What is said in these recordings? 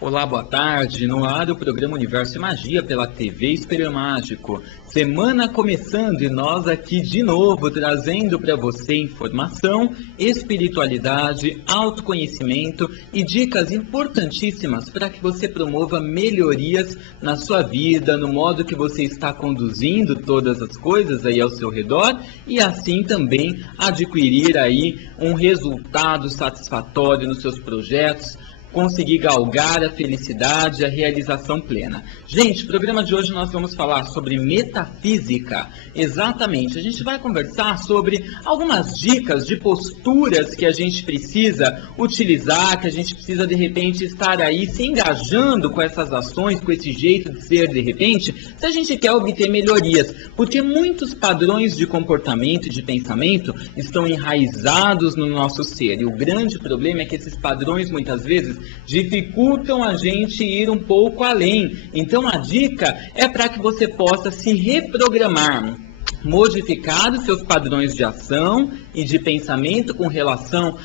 Olá, boa tarde. No ar o programa Universo e Magia pela TV Espelho Mágico. Semana começando e nós aqui de novo trazendo para você informação, espiritualidade, autoconhecimento e dicas importantíssimas para que você promova melhorias na sua vida, no modo que você está conduzindo todas as coisas aí ao seu redor e assim também adquirir aí um resultado satisfatório nos seus projetos, conseguir galgar a felicidade, a realização plena. Gente, no programa de hoje nós vamos falar sobre metafísica. Exatamente, a gente vai conversar sobre algumas dicas de posturas que a gente precisa utilizar, que a gente precisa de repente estar aí se engajando com essas ações, com esse jeito de ser de repente, se a gente quer obter melhorias, porque muitos padrões de comportamento e de pensamento estão enraizados no nosso ser, e o grande problema é que esses padrões muitas vezes dificultam a gente ir um pouco além. Então a dica é para que você possa se reprogramar, modificar os seus padrões de ação e de pensamento com relação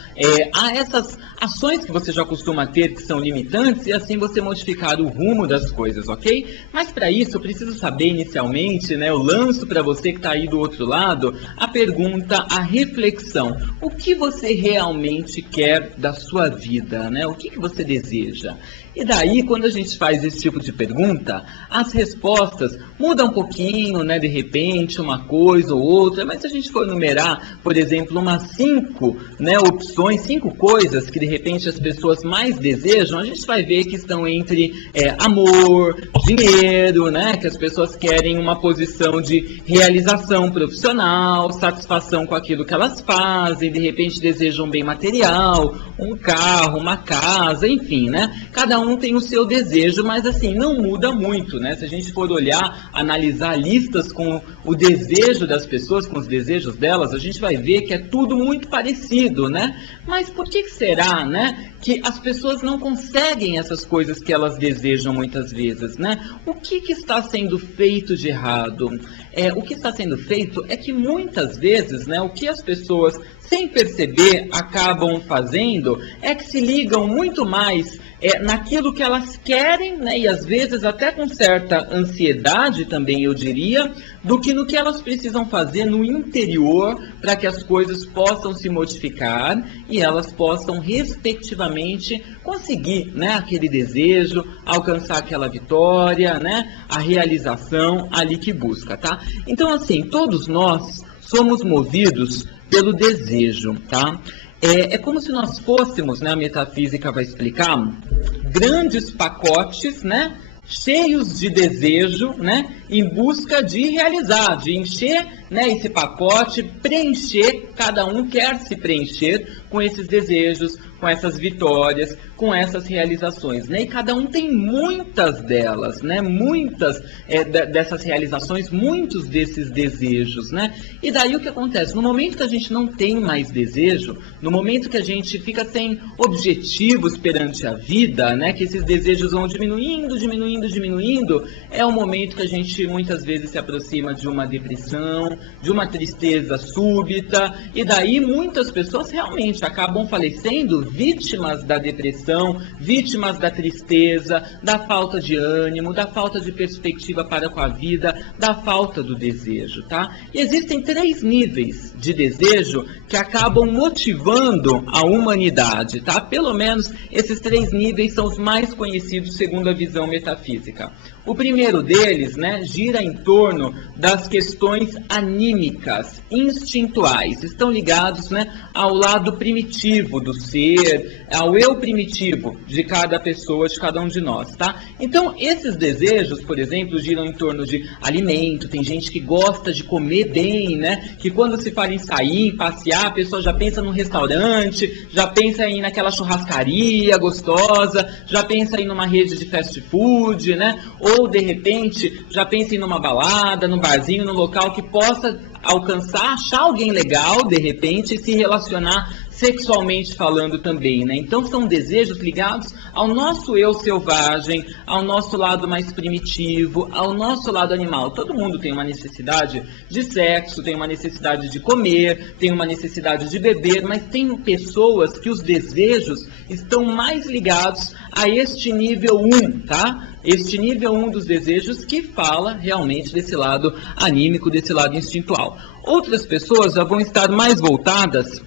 a essas ações que você já costuma ter, que são limitantes, e assim você modificar o rumo das coisas, ok? Mas para isso eu preciso saber inicialmente, né, eu lanço para você que está aí do outro lado, a pergunta, a reflexão. O que você realmente quer da sua vida, né? O que você deseja? E daí, quando a gente faz esse tipo de pergunta, as respostas mudam um pouquinho, né? De repente, uma coisa ou outra, mas se a gente for numerar, por exemplo, umas 5, né, opções, 5 coisas que de repente as pessoas mais desejam, a gente vai ver que estão entre amor, dinheiro, né? Que as pessoas querem uma posição de realização profissional, satisfação com aquilo que elas fazem, de repente desejam um bem material, um carro, uma casa, enfim, né? Cada um tem o seu desejo, mas assim, não muda muito, né? Se a gente for olhar, analisar listas com o desejo das pessoas, com os desejos delas, a gente vai ver que é tudo muito parecido, né? Mas por que será, né, que as pessoas não conseguem essas coisas que elas desejam muitas vezes, né? O que está sendo feito de errado? O que está sendo feito é que muitas vezes, né, o que as pessoas, sem perceber, acabam fazendo é que se ligam muito mais naquilo que elas querem, né, e às vezes até com certa ansiedade também, eu diria, do que no que elas precisam fazer no interior para que as coisas possam se modificar e elas possam, respectivamente, conseguir, né, aquele desejo, alcançar aquela vitória, né, a realização ali que busca, tá? Então, assim, todos nós somos movidos pelo desejo, tá? É como se nós fôssemos, né, a metafísica vai explicar, grandes pacotes, né, cheios de desejo, né, em busca de realizar, de encher, né, esse pacote, preencher, cada um quer se preencher com esses desejos, com essas vitórias, com essas realizações, né, e cada um tem muitas delas, né, muitas dessas realizações, muitos desses desejos, né, e daí o que acontece? No momento que a gente não tem mais desejo, no momento que a gente fica sem objetivos perante a vida, né, que esses desejos vão diminuindo, é o momento que a gente gente muitas vezes se aproxima de uma depressão, de uma tristeza súbita, e daí muitas pessoas realmente acabam falecendo vítimas da depressão, vítimas da tristeza, da falta de ânimo, da falta de perspectiva para com a vida, da falta do desejo, tá? E existem 3 níveis de desejo que acabam motivando a humanidade, tá? Pelo menos esses 3 níveis são os mais conhecidos segundo a visão metafísica. O primeiro deles, né, gira em torno das questões anímicas, instintuais, estão ligados, né, ao lado primitivo do ser, ao eu primitivo de cada pessoa, de cada um de nós, tá? Então, esses desejos, por exemplo, giram em torno de alimento, tem gente que gosta de comer bem, né, que quando se fala em sair, em passear, a pessoa já pensa num restaurante, já pensa em ir naquela churrascaria gostosa, já pensa em numa rede de fast food, né, ou de repente já pensa em numa balada, num barzinho, num local que possa alcançar, achar alguém legal, de repente, e se relacionar sexualmente falando também, né? Então são desejos ligados ao nosso eu selvagem, ao nosso lado mais primitivo, ao nosso lado animal. Todo mundo tem uma necessidade de sexo, tem uma necessidade de comer, tem uma necessidade de beber, mas tem pessoas que os desejos estão mais ligados a este nível 1, tá? Este nível 1 dos desejos que fala realmente desse lado anímico, desse lado instintual. Outras pessoas já vão estar mais voltadas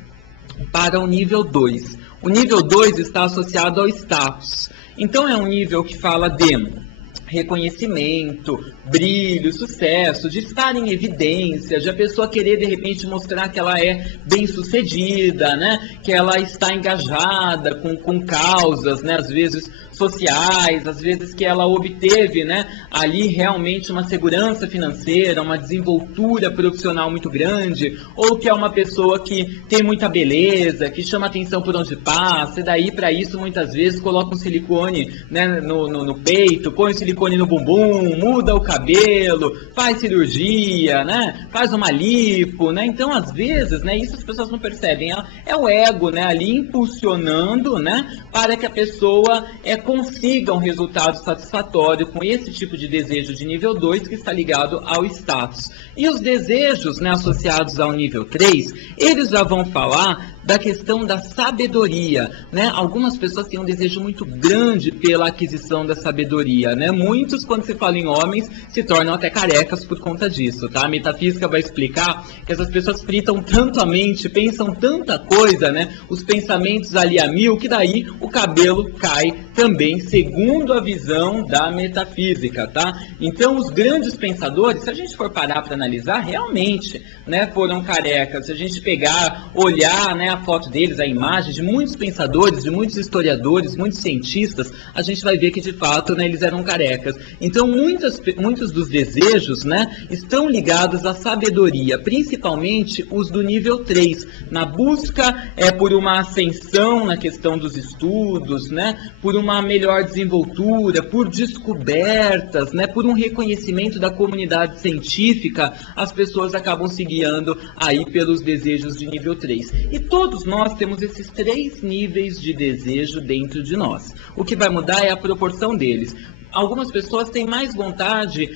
para o nível 2. O nível 2 está associado ao status. Então é um nível que fala de reconhecimento, brilho, sucesso, de estar em evidência, de a pessoa querer de repente mostrar que ela é bem-sucedida, né? Que ela está engajada com causas, né? Às vezes sociais, às vezes que ela obteve, né, ali realmente uma segurança financeira, uma desenvoltura profissional muito grande, ou que é uma pessoa que tem muita beleza, que chama atenção por onde passa, e daí para isso muitas vezes coloca um silicone, né, no peito, põe um silicone no bumbum, muda o cabelo, faz cirurgia, né, faz uma lipo, né, então às vezes, né, isso as pessoas não percebem, é o ego, né, ali impulsionando, né, para que a pessoa consiga um resultado satisfatório com esse tipo de desejo de nível 2 que está ligado ao status. E os desejos, né, associados ao nível 3, eles já vão falar da questão da sabedoria, né? Algumas pessoas têm um desejo muito grande pela aquisição da sabedoria, né? Muitos, quando se fala em homens, se tornam até carecas por conta disso, tá? A metafísica vai explicar que essas pessoas fritam tanto a mente, pensam tanta coisa, né? Os pensamentos ali a mil, que daí o cabelo cai também, segundo a visão da metafísica, tá? Então, os grandes pensadores, se a gente for parar para analisar, realmente, né, foram carecas. Se a gente pegar, olhar, né, a foto deles, a imagem de muitos pensadores, de muitos historiadores, muitos cientistas, a gente vai ver que, de fato, né, eles eram carecas. Então, muitos dos desejos, né, estão ligados à sabedoria, principalmente os do nível 3, na busca por uma ascensão na questão dos estudos, né, por uma melhor desenvoltura, por descobertas, né, por um reconhecimento da comunidade científica, as pessoas acabam se guiando aí pelos desejos de nível 3. E todos nós temos esses 3 níveis de desejo dentro de nós. O que vai mudar é a proporção deles. Algumas pessoas têm mais vontade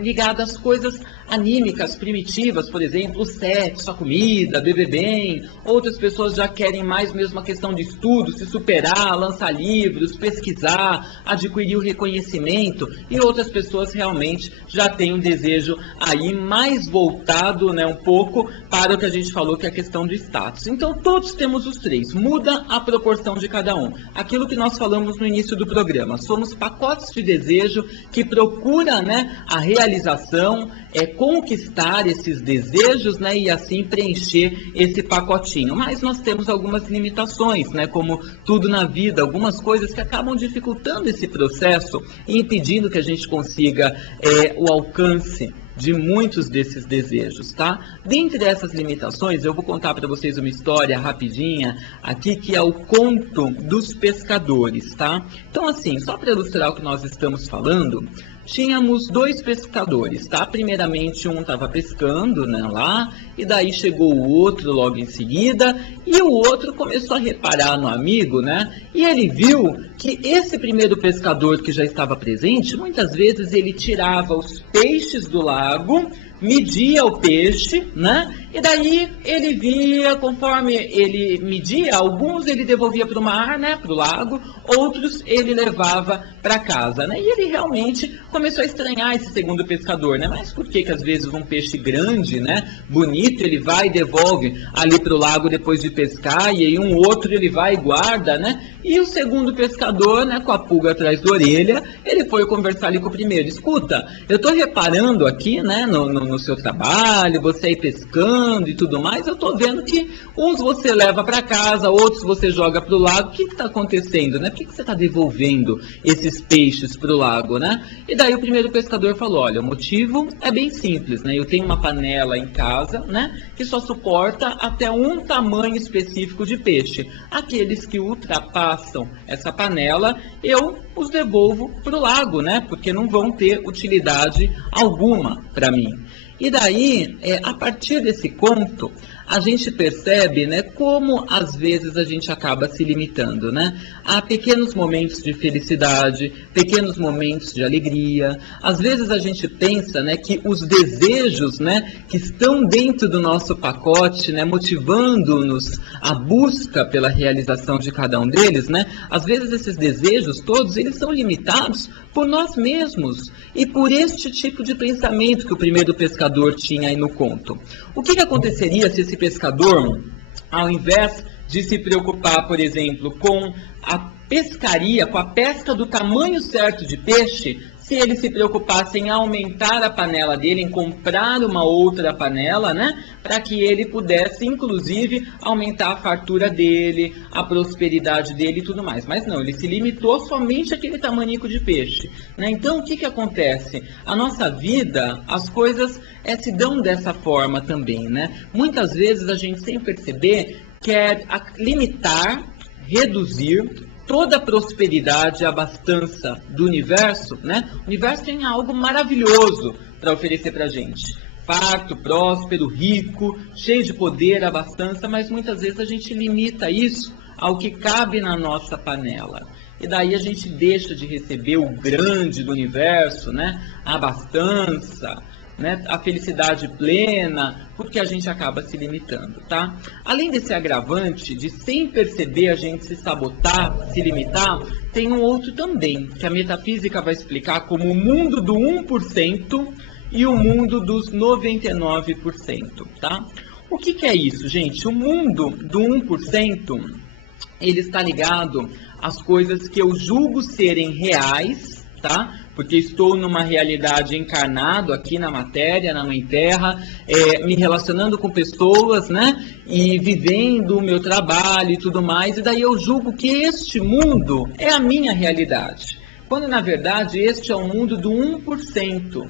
ligada às coisas anímicas, primitivas, por exemplo, o sexo, a comida, beber bem. Outras pessoas já querem mais mesmo a questão de estudo, se superar, lançar livros, pesquisar, adquirir o reconhecimento. E outras pessoas realmente já têm um desejo aí mais voltado, né, um pouco para o que a gente falou, que é a questão do status. Então, todos temos os 3. Muda a proporção de cada um. Aquilo que nós falamos no início do programa. Somos pacotes de desejo que procura, né, a realização, conquistar esses desejos, né, e assim preencher esse pacotinho. Mas nós temos algumas limitações, né, como tudo na vida, algumas coisas que acabam dificultando esse processo e impedindo que a gente consiga o alcance de muitos desses desejos, tá? Dentre essas limitações, eu vou contar para vocês uma história rapidinha aqui, que é o conto dos pescadores, tá? Então, assim, só para ilustrar o que nós estamos falando, tínhamos dois pescadores, tá? Primeiramente um estava pescando, né, lá, e daí chegou o outro logo em seguida, e o outro começou a reparar no amigo, né? E ele viu que esse primeiro pescador que já estava presente, muitas vezes ele tirava os peixes do lago, media o peixe, né? E daí ele via, conforme ele media, alguns ele devolvia para o mar, né? Para o lago, outros ele levava para casa, né? E ele realmente começou a estranhar esse segundo pescador, né? Mas por que que às vezes um peixe grande, né? Bonito, ele vai e devolve ali para o lago depois de pescar, e aí um outro ele vai e guarda, né? E o segundo pescador, né? Com a pulga atrás da orelha, ele foi conversar ali com o primeiro. Escuta, eu estou reparando aqui, né? No seu trabalho, você aí pescando e tudo mais, eu tô vendo que uns você leva para casa, outros você joga para o lago. O que está acontecendo, né? Por que você está devolvendo esses peixes para o lago, né? E daí o primeiro pescador falou, olha, o motivo é bem simples, né? Eu tenho uma panela em casa, né? Que só suporta até um tamanho específico de peixe. Aqueles que ultrapassam essa panela, eu os devolvo para o lago, né? Porque não vão ter utilidade alguma para mim. E daí, a partir desse conto, a gente percebe, né, como às vezes a gente acaba se limitando, né? Há pequenos momentos de felicidade, pequenos momentos de alegria. Às vezes a gente pensa, né, que os desejos, né, que estão dentro do nosso pacote, né, motivando-nos à busca pela realização de cada um deles, né? Às vezes esses desejos todos, eles são limitados por nós mesmos e por este tipo de pensamento que o primeiro pescador tinha aí no conto. O que aconteceria se esse pescador, ao invés de se preocupar, por exemplo, com a pescaria, com a pesca do tamanho certo de peixe, se ele se preocupasse em aumentar a panela dele, em comprar uma outra panela, né, para que ele pudesse, inclusive, aumentar a fartura dele, a prosperidade dele e tudo mais. Mas não, ele se limitou somente àquele tamanico de peixe, né? Então, o que acontece? A nossa vida, as coisas se dão dessa forma também, né? Muitas vezes a gente, sem perceber, quer limitar, reduzir toda a prosperidade e abastança do universo, né? O universo tem algo maravilhoso para oferecer para a gente. Farto, próspero, rico, cheio de poder, abastança, mas muitas vezes a gente limita isso ao que cabe na nossa panela. E daí a gente deixa de receber o grande do universo, né? A abastança, né, a felicidade plena, porque a gente acaba se limitando, tá? Além desse agravante de, sem perceber, a gente se sabotar, se limitar, tem um outro também, que a metafísica vai explicar como o mundo do 1% e o mundo dos 99%, tá? O que é isso, gente? O mundo do 1%, ele está ligado às coisas que eu julgo serem reais, tá? Porque estou numa realidade encarnado aqui na matéria, na Mãe Terra, me relacionando com pessoas, né? E vivendo o meu trabalho e tudo mais, e daí eu julgo que este mundo é a minha realidade. Quando, na verdade, este é o mundo do 1%.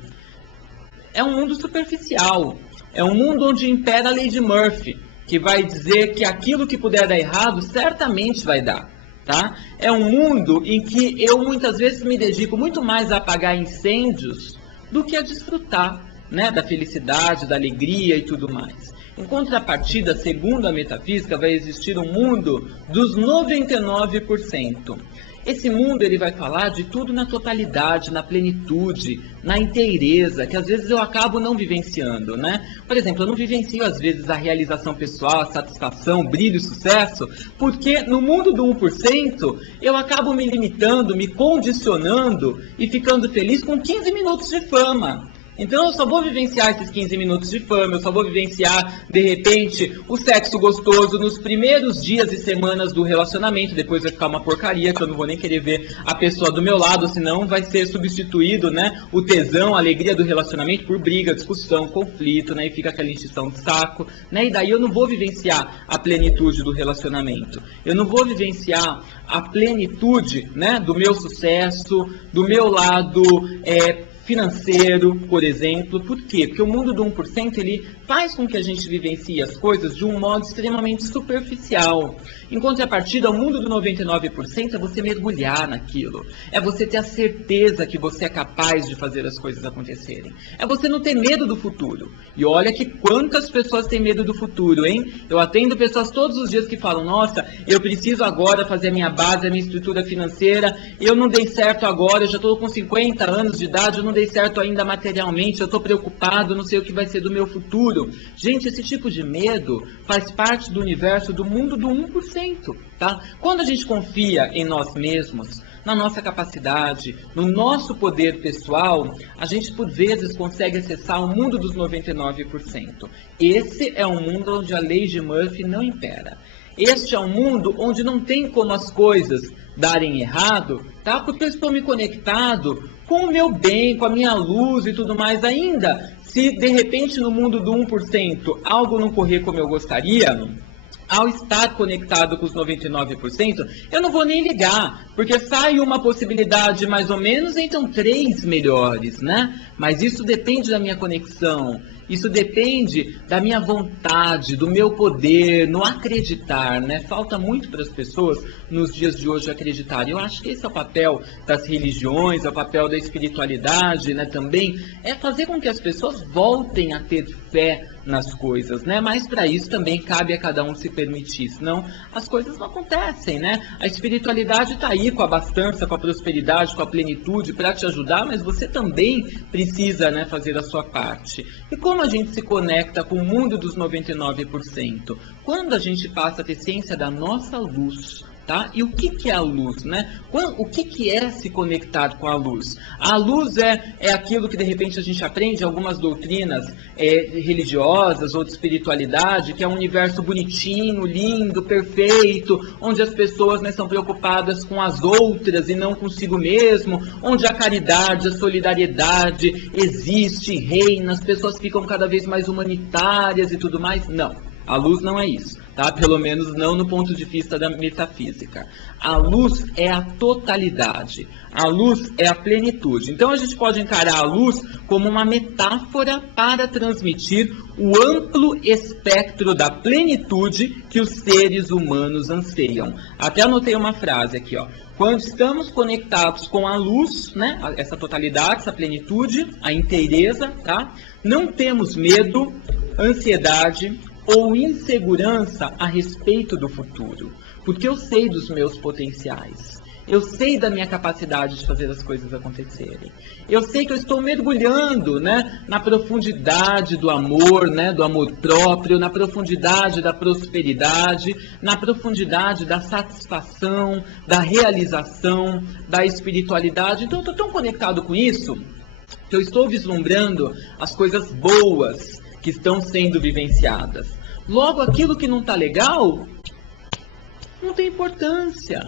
É um mundo superficial. É um mundo onde impera a lei de Murphy, que vai dizer que aquilo que puder dar errado, certamente vai dar. Tá? É um mundo em que eu muitas vezes me dedico muito mais a apagar incêndios do que a desfrutar, né, da felicidade, da alegria e tudo mais. Em contrapartida, segundo a metafísica, vai existir um mundo dos 99%. Esse mundo, ele vai falar de tudo na totalidade, na plenitude, na inteireza, que às vezes eu acabo não vivenciando, né? Por exemplo, eu não vivencio às vezes a realização pessoal, a satisfação, brilho e sucesso, porque no mundo do 1% eu acabo me limitando, me condicionando e ficando feliz com 15 minutos de fama. Então eu só vou vivenciar esses 15 minutos de fama, eu só vou vivenciar, de repente, o sexo gostoso nos primeiros dias e semanas do relacionamento, depois vai ficar uma porcaria, que eu não vou nem querer ver a pessoa do meu lado, senão vai ser substituído, né, o tesão, a alegria do relacionamento por briga, discussão, conflito, né, e fica aquela encheção de saco, né, e daí eu não vou vivenciar a plenitude do relacionamento, eu não vou vivenciar a plenitude, né, do meu sucesso, do meu lado financeiro, por exemplo. Por quê? Porque o mundo do 1% ele faz com que a gente vivencie as coisas de um modo extremamente superficial. Em contrapartida, o mundo do 99% é você mergulhar naquilo. É você ter a certeza que você é capaz de fazer as coisas acontecerem. É você não ter medo do futuro. E olha que quantas pessoas têm medo do futuro, hein? Eu atendo pessoas todos os dias que falam, nossa, eu preciso agora fazer a minha base, a minha estrutura financeira, eu não dei certo agora, eu já estou com 50 anos de idade, eu não dei certo ainda materialmente, eu estou preocupado, não sei o que vai ser do meu futuro. Gente, esse tipo de medo faz parte do universo do mundo do 1%, tá? Quando a gente confia em nós mesmos, na nossa capacidade, no nosso poder pessoal, a gente por vezes consegue acessar o mundo dos 99%. Esse é um mundo onde a lei de Murphy não impera. Este é um mundo onde não tem como as coisas darem errado, tá? Porque eu estou me conectado com o meu bem, com a minha luz e tudo mais. Ainda, se de repente no mundo do 1% algo não correr como eu gostaria, ao estar conectado com os 99%, eu não vou nem ligar, porque sai uma possibilidade mais ou menos, então 3 melhores, né? Mas isso depende da minha conexão, isso depende da minha vontade, do meu poder, no acreditar, né? Falta muito para as pessoas nos dias de hoje acreditar. Eu acho que esse é o papel das religiões, é o papel da espiritualidade, né? Também é fazer com que as pessoas voltem a ter fé nas coisas, né? Mas para isso também cabe a cada um se permitir, senão as coisas não acontecem, né? A espiritualidade está aí com a abastança, com a prosperidade, com a plenitude para te ajudar, mas você também precisa, né, fazer a sua parte. E como a gente se conecta com o mundo dos 99%? Quando a gente passa a ter ciência da nossa luz. Tá? E o que é a luz, né? O que é se conectar com a luz? A luz é aquilo que de repente a gente aprende em algumas doutrinas religiosas ou de espiritualidade, que é um universo bonitinho, lindo, perfeito, onde as pessoas, né, são preocupadas com as outras e não consigo mesmo, onde a caridade, a solidariedade existe, reina, as pessoas ficam cada vez mais humanitárias e tudo mais. Não. A luz não é isso, tá? Pelo menos não no ponto de vista da metafísica. A luz é a totalidade, a luz é a plenitude. Então a gente pode encarar a luz como uma metáfora para transmitir o amplo espectro da plenitude que os seres humanos anseiam. Até anotei uma frase aqui, ó. Quando estamos conectados com a luz, né, essa totalidade, essa plenitude, a inteireza, tá? Não temos medo, ansiedade ou insegurança a respeito do futuro, porque eu sei dos meus potenciais, eu sei da minha capacidade de fazer as coisas acontecerem, eu sei que eu estou mergulhando, né, na profundidade do amor, né, do amor próprio, na profundidade da prosperidade, na profundidade da satisfação, da realização, da espiritualidade. Então eu estou tão conectado com isso, que eu estou vislumbrando as coisas boas que estão sendo vivenciadas. Logo, aquilo que não está legal, não tem importância.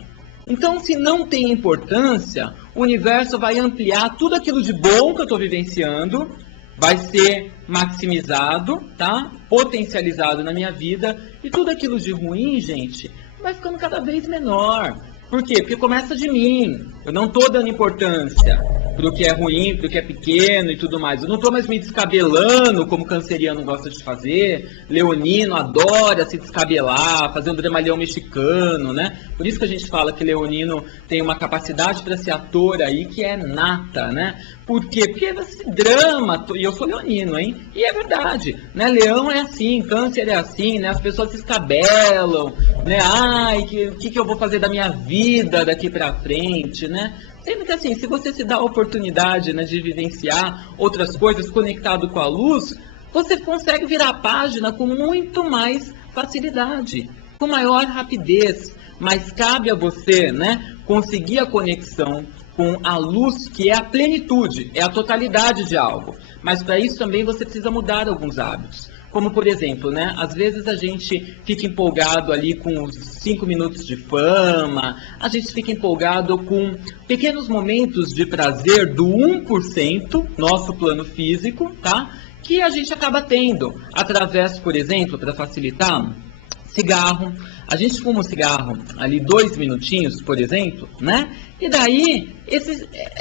Então, se não tem importância, o universo vai ampliar tudo aquilo de bom que eu estou vivenciando, vai ser maximizado, tá? Potencializado na minha vida, e tudo aquilo de ruim, gente, vai ficando cada vez menor. Por quê? Porque começa de mim. Eu não estou dando importância para o que é ruim, para o que é pequeno e tudo mais. Eu não estou mais me descabelando, como canceriano gosta de fazer. Leonino adora se descabelar, fazer um dramalhão mexicano, né? Por isso que a gente fala que Leonino tem uma capacidade para ser ator aí que é nata, né? Por quê? Porque esse drama, e eu sou leonino, hein? E é verdade, né? Leão é assim, câncer é assim, né? As pessoas se escabelam, né? Ai, o que eu vou fazer da minha vida daqui para frente, né? Sendo que assim, se você se dá a oportunidade, né, de vivenciar outras coisas conectado com a luz, você consegue virar a página com muito mais facilidade, com maior rapidez. Mas cabe a você, né, conseguir a conexão com a luz, que é a plenitude, é a totalidade de algo. Mas para isso também você precisa mudar alguns hábitos. Como, por exemplo, né, às vezes a gente fica empolgado ali com os 5 minutos de fama, a gente fica empolgado com pequenos momentos de prazer do 1%, nosso plano físico, tá? Que a gente acaba tendo através, por exemplo, para facilitar, cigarro. A gente fuma um cigarro ali 2 minutinhos, por exemplo, né? E daí,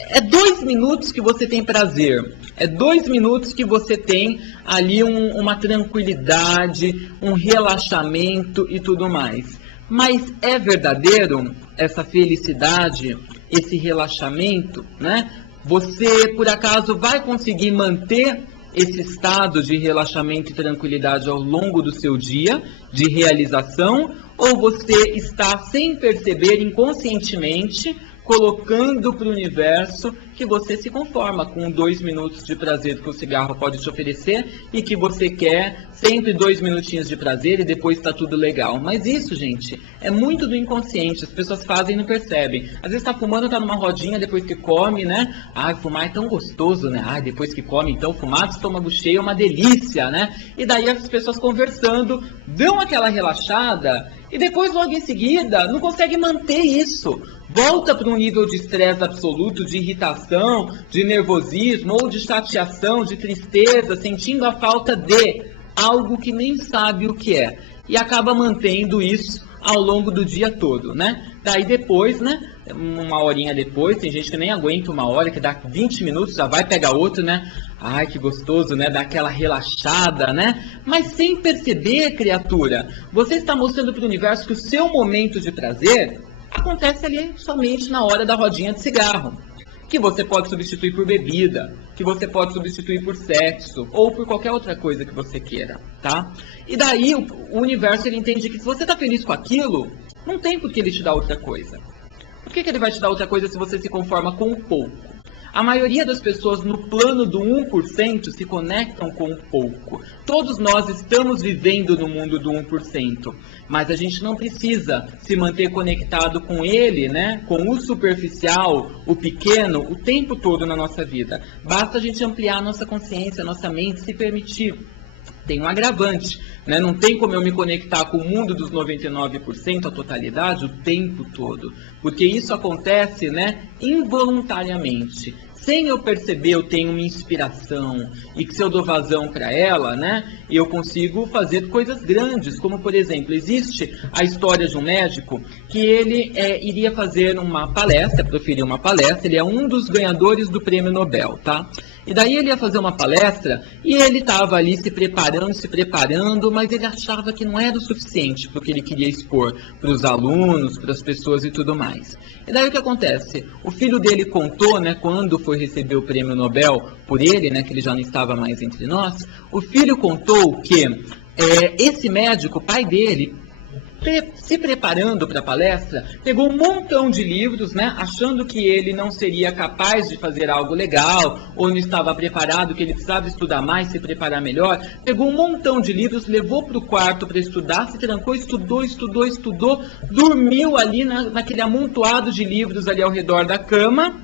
é 2 minutos que você tem prazer. É 2 minutos que você tem ali uma tranquilidade, um relaxamento e tudo mais. Mas é verdadeiro essa felicidade, esse relaxamento, né? Você, por acaso, vai conseguir manter esse estado de relaxamento e tranquilidade ao longo do seu dia, de realização, ou você está, sem perceber, inconscientemente, colocando para o universo que você se conforma com 2 minutos de prazer que o cigarro pode te oferecer e que você quer sempre 2 minutinhos de prazer e depois está tudo legal. Mas isso, gente, é muito do inconsciente, as pessoas fazem e não percebem. Às vezes está fumando, está numa rodinha depois que come, né? Ai, fumar é tão gostoso, né? Ai, depois que come, então, fumar de estômago cheio é uma delícia, né? E daí as pessoas conversando, dão aquela relaxada e depois, logo em seguida, não consegue manter isso. Volta para um nível de estresse absoluto, de irritação, de nervosismo ou de chateação, de tristeza, sentindo a falta de algo que nem sabe o que é. E acaba mantendo isso ao longo do dia todo, né? Daí depois, né? Uma horinha depois, tem gente que nem aguenta uma hora, que dá 20 minutos, já vai pegar outro, né? Ai, que gostoso, né? Dá aquela relaxada, né? Mas sem perceber, criatura, você está mostrando para o universo que o seu momento de prazer acontece ali somente na hora da rodinha de cigarro, que você pode substituir por bebida, que você pode substituir por sexo, ou por qualquer outra coisa que você queira, tá? E daí o universo, ele entende que se você está feliz com aquilo, não tem por que ele te dar outra coisa. Por que ele vai te dar outra coisa se você se conforma com o pouco? A maioria das pessoas no plano do 1% se conectam com o pouco. Todos nós estamos vivendo no mundo do 1%, mas a gente não precisa se manter conectado com ele, né? Com o superficial, o pequeno, o tempo todo na nossa vida. Basta a gente ampliar a nossa consciência, a nossa mente, se permitir. Tem um agravante, né? Não tem como eu me conectar com o mundo dos 99%, a totalidade, o tempo todo. Porque isso acontece, né, involuntariamente. Sem eu perceber, eu tenho uma inspiração. E que se eu dou vazão para ela, né, eu consigo fazer coisas grandes. Como, por exemplo, existe a história de um médico que ele iria fazer uma palestra, proferir uma palestra. Ele é um dos ganhadores do Prêmio Nobel, tá? E daí ele ia fazer uma palestra e ele estava ali se preparando, mas ele achava que não era o suficiente para o que ele queria expor para os alunos, para as pessoas e tudo mais. E daí o que acontece? O filho dele contou, né, quando foi receber o Prêmio Nobel por ele, né, que ele já não estava mais entre nós, o filho contou que esse médico, o pai dele, se preparando para a palestra, pegou um montão de livros, né, achando que ele não seria capaz de fazer algo legal, ou não estava preparado, que ele precisava estudar mais, se preparar melhor. Pegou um montão de livros, levou para o quarto para estudar, se trancou, estudou, dormiu ali naquele amontoado de livros ali ao redor da cama.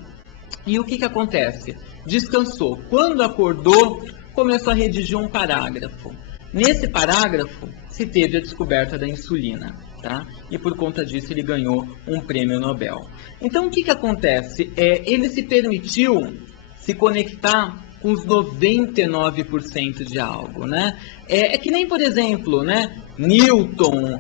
E o que acontece? Descansou. Quando acordou, começou a redigir um parágrafo. Nesse parágrafo, se teve a descoberta da insulina, tá? E por conta disso ele ganhou um prêmio Nobel. Então o que acontece? Ele se permitiu se conectar com os 99% de algo, né? É que nem, por exemplo, né, Newton,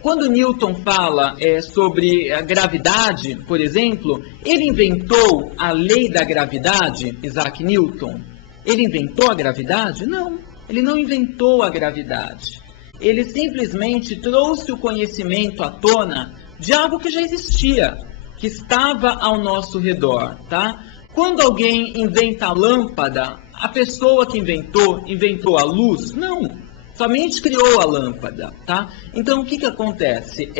quando Newton fala sobre a gravidade, por exemplo, ele inventou a lei da gravidade, Isaac Newton? Ele inventou a gravidade? Não, ele não inventou a gravidade. Ele simplesmente trouxe o conhecimento à tona de algo que já existia, que estava ao nosso redor, tá? Quando alguém inventa a lâmpada, a pessoa que inventou a luz? Não, somente criou a lâmpada, tá? Então, o que acontece?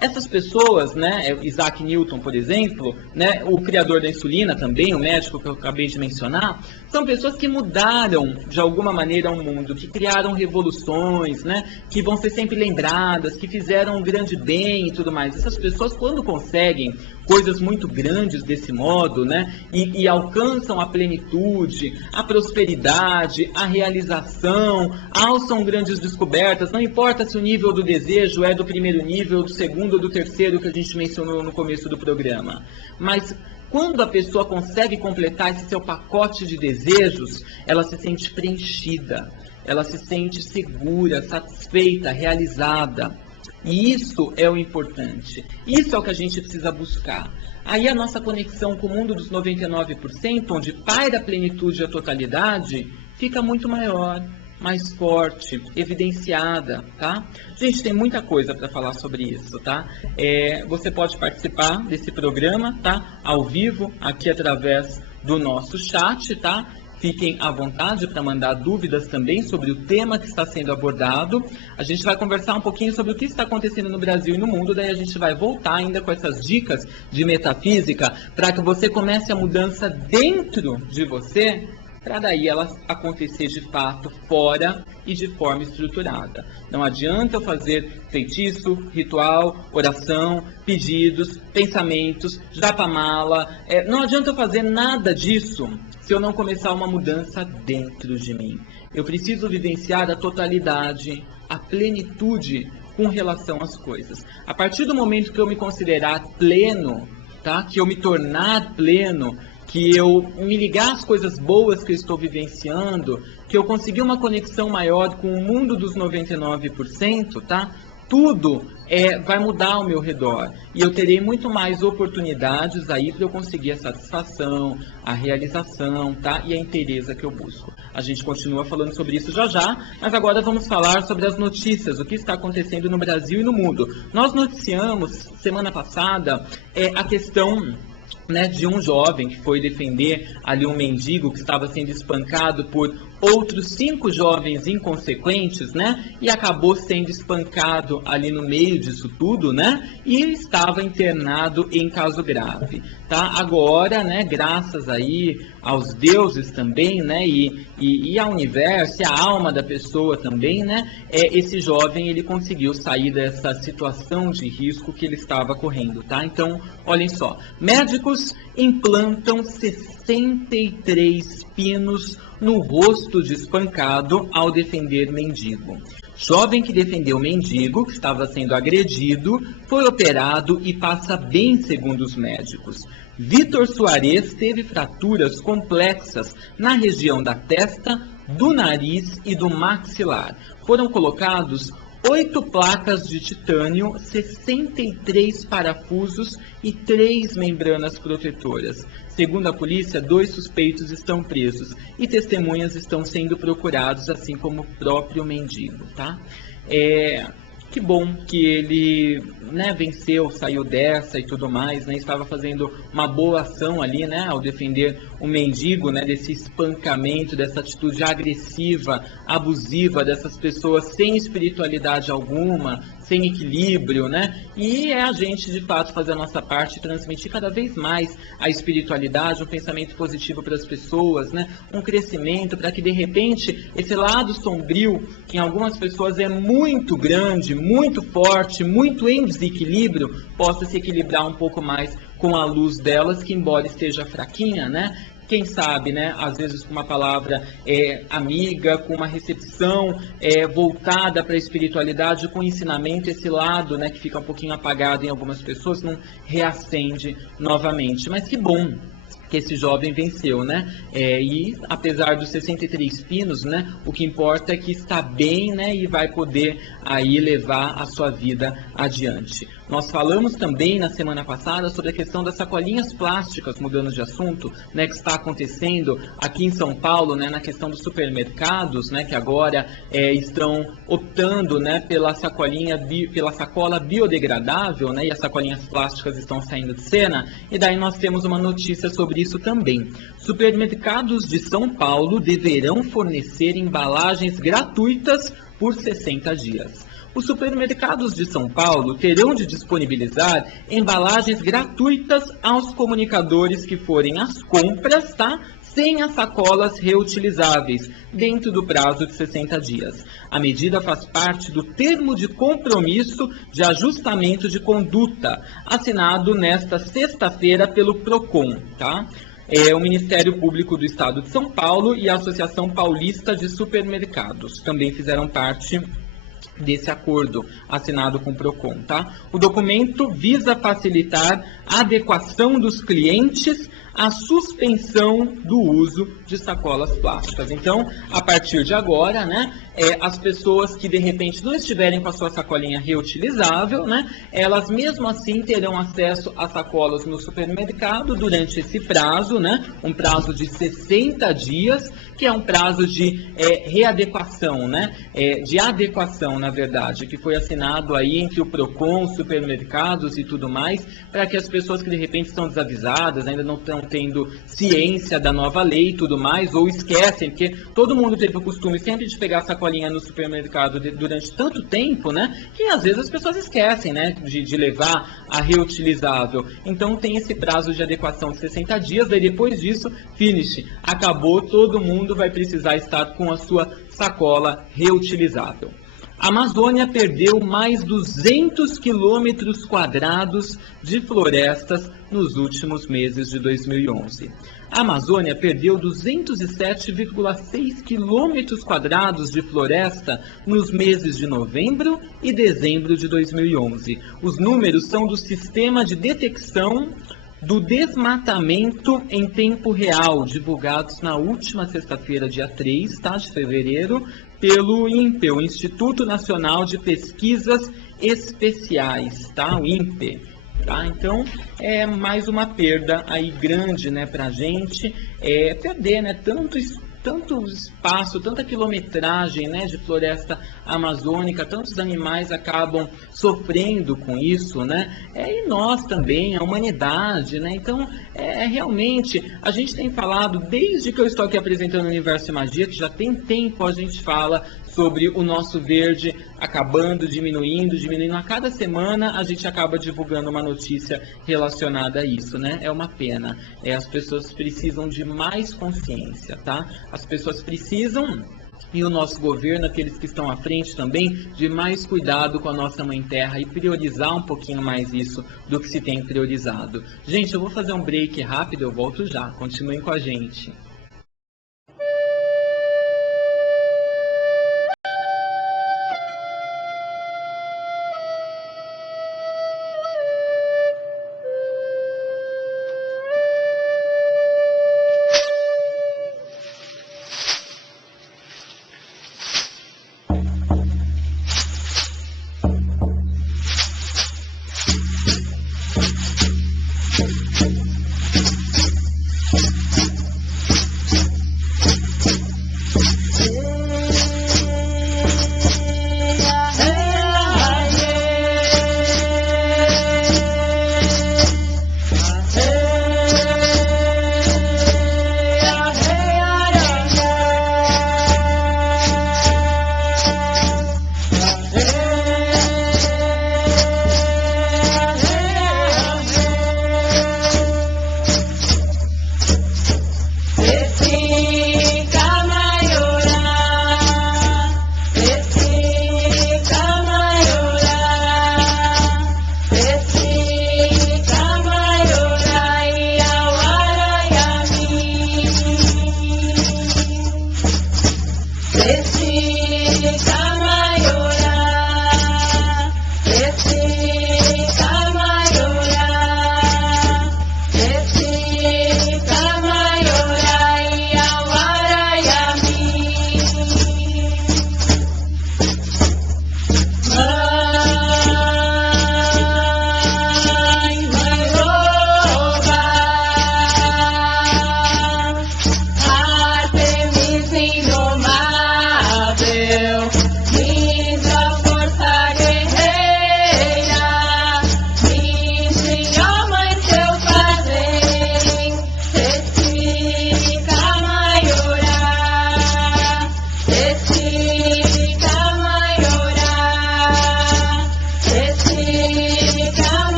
Essas pessoas, né, Isaac Newton, por exemplo, né, o criador da insulina também, o médico que eu acabei de mencionar, são pessoas que mudaram, de alguma maneira, o mundo, que criaram revoluções, né, que vão ser sempre lembradas, que fizeram um grande bem e tudo mais. Essas pessoas, quando conseguem coisas muito grandes desse modo, né, e alcançam a plenitude, a prosperidade, a realização, alçam grandes descobertas, não importa se o nível do desejo é do primeiro nível, do segundo ou do terceiro que a gente mencionou no começo do programa. Mas quando a pessoa consegue completar esse seu pacote de desejos, ela se sente preenchida. ela se sente segura, satisfeita, realizada. E isso é o importante, isso é o que a gente precisa buscar. Aí a nossa conexão com o mundo dos 99%, onde paira a plenitude e a totalidade, fica muito maior, mais forte, evidenciada, tá? Gente, tem muita coisa para falar sobre isso, tá? Você pode participar desse programa, tá? Ao vivo, aqui através do nosso chat, tá? Fiquem à vontade para mandar dúvidas também sobre o tema que está sendo abordado. A gente vai conversar um pouquinho sobre o que está acontecendo no Brasil e no mundo, daí a gente vai voltar ainda com essas dicas de metafísica para que você comece a mudança dentro de você, para daí ela acontecer de fato fora e de forma estruturada. Não adianta eu fazer feitiço, ritual, oração, pedidos, pensamentos, japamala, não adianta eu fazer nada disso se eu não começar uma mudança dentro de mim. Eu preciso vivenciar a totalidade, a plenitude com relação às coisas. A partir do momento que eu me considerar pleno, tá? Que eu me tornar pleno, que eu me ligar às coisas boas que eu estou vivenciando, que eu conseguir uma conexão maior com o mundo dos 99%, tá? Tudo vai mudar ao meu redor. E eu terei muito mais oportunidades aí para eu conseguir a satisfação, a realização, tá? E a inteireza que eu busco. A gente continua falando sobre isso já já, mas agora vamos falar sobre as notícias, o que está acontecendo no Brasil e no mundo. Nós noticiamos, semana passada, a questão, né, de um jovem que foi defender ali um mendigo que estava sendo espancado por outros 5 jovens inconsequentes, né, e acabou sendo espancado ali no meio disso tudo, né, e estava internado em caso grave, tá? Agora, né, graças aí aos deuses também, né, e ao universo, e a alma da pessoa também, né, esse jovem, ele conseguiu sair dessa situação de risco que ele estava correndo, tá? Então, olhem só, médicos implantam 63 pinos no rosto de espancado ao defender mendigo. Jovem que defendeu mendigo, que estava sendo agredido, foi operado e passa bem, segundo os médicos. Vitor Soares teve fraturas complexas na região da testa, do nariz e do maxilar. Foram colocados 8 placas de titânio, 63 parafusos e 3 membranas protetoras. Segundo a polícia, 2 suspeitos estão presos e testemunhas estão sendo procurados, assim como o próprio mendigo, tá? Que bom que ele, né, venceu, saiu dessa e tudo mais, né, estava fazendo uma boa ação ali, né, ao defender o mendigo, né, desse espancamento, dessa atitude agressiva, abusiva dessas pessoas sem espiritualidade alguma, sem equilíbrio, né, e a gente, de fato, fazer a nossa parte e transmitir cada vez mais a espiritualidade, um pensamento positivo para as pessoas, né, um crescimento para que, de repente, esse lado sombrio, que em algumas pessoas é muito grande, muito forte, muito em desequilíbrio, possa se equilibrar um pouco mais com a luz delas, que embora esteja fraquinha, né? Quem sabe, né? Às vezes com uma palavra amiga, com uma recepção voltada para a espiritualidade, com ensinamento, esse lado, né, que fica um pouquinho apagado em algumas pessoas, não reacende novamente. Mas que bom que esse jovem venceu, né? E apesar dos 63 pinos, né, o que importa é que está bem, né, e vai poder aí levar a sua vida adiante. Nós falamos também na semana passada sobre a questão das sacolinhas plásticas, mudando de assunto, né, que está acontecendo aqui em São Paulo, né, na questão dos supermercados, né, que agora estão optando, né, pela sacola biodegradável, né, e as sacolinhas plásticas estão saindo de cena. E daí nós temos uma notícia sobre isso também. Supermercados de São Paulo deverão fornecer embalagens gratuitas por 60 dias. Os supermercados de São Paulo terão de disponibilizar embalagens gratuitas aos comunicadores que forem às compras, tá? Sem as sacolas reutilizáveis, dentro do prazo de 60 dias. A medida faz parte do termo de compromisso de ajustamento de conduta, assinado nesta sexta-feira pelo PROCON, tá? O Ministério Público do Estado de São Paulo e a Associação Paulista de Supermercados também fizeram parte desse acordo assinado com o PROCON, tá? O documento visa facilitar a adequação dos clientes a suspensão do uso de sacolas plásticas. Então, a partir de agora, né, as pessoas que de repente não estiverem com a sua sacolinha reutilizável, né, elas mesmo assim terão acesso a sacolas no supermercado durante esse prazo, né, um prazo de 60 dias, que é um prazo de readequação, né, de adequação, na verdade, que foi assinado aí entre o PROCON, supermercados e tudo mais, para que as pessoas que de repente estão desavisadas, ainda não estão tendo ciência da nova lei e tudo mais, ou esquecem, porque todo mundo teve o costume sempre de pegar a sacolinha no supermercado durante tanto tempo, né, que às vezes as pessoas esquecem, né, de levar a reutilizável. Então tem esse prazo de adequação de 60 dias, daí depois disso, finish, acabou, todo mundo vai precisar estar com a sua sacola reutilizável. A Amazônia perdeu mais 200 quilômetros quadrados de florestas nos últimos meses de 2011. A Amazônia perdeu 207,6 quilômetros quadrados de floresta nos meses de novembro e dezembro de 2011. Os números são do Sistema de Detecção do Desmatamento em Tempo Real, divulgados na última sexta-feira, dia 3, de fevereiro, pelo INPE, o Instituto Nacional de Pesquisas Especiais, o INPE. Então, é mais uma perda aí grande, né, para a gente, perder, né, tanto espaço, tanta quilometragem, né, de floresta amazônica, tantos animais acabam sofrendo com isso, né, e nós também, a humanidade, né, então, realmente, a gente tem falado, desde que eu estou aqui apresentando o Universo e Magia, que já tem tempo a gente fala sobre o nosso verde acabando, diminuindo, a cada semana a gente acaba divulgando uma notícia relacionada a isso, né? É uma pena. As pessoas precisam de mais consciência, tá? As pessoas precisam, e o nosso governo, aqueles que estão à frente também, de mais cuidado com a nossa Mãe Terra e priorizar um pouquinho mais isso do que se tem priorizado. Gente, eu vou fazer um break rápido, eu volto já. Continuem com a gente.